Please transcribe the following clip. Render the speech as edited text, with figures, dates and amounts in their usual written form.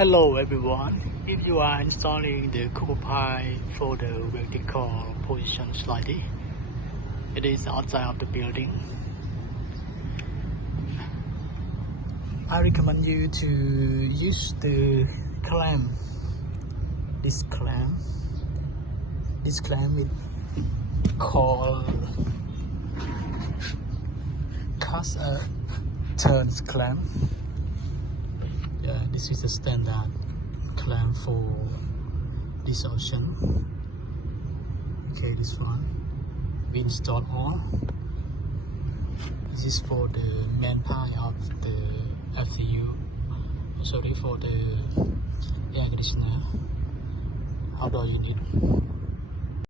Hello everyone, if you are installing the Cookpie for the vertical position sliding, it is outside of the building. I recommend you to use the clamp. This clamp is called cast a turns clamp. Yeah, this is the standard clamp for this option. Okay, this one we installed all. This is for the main part of the FCU. Sorry, for the air conditioner outdoor unit.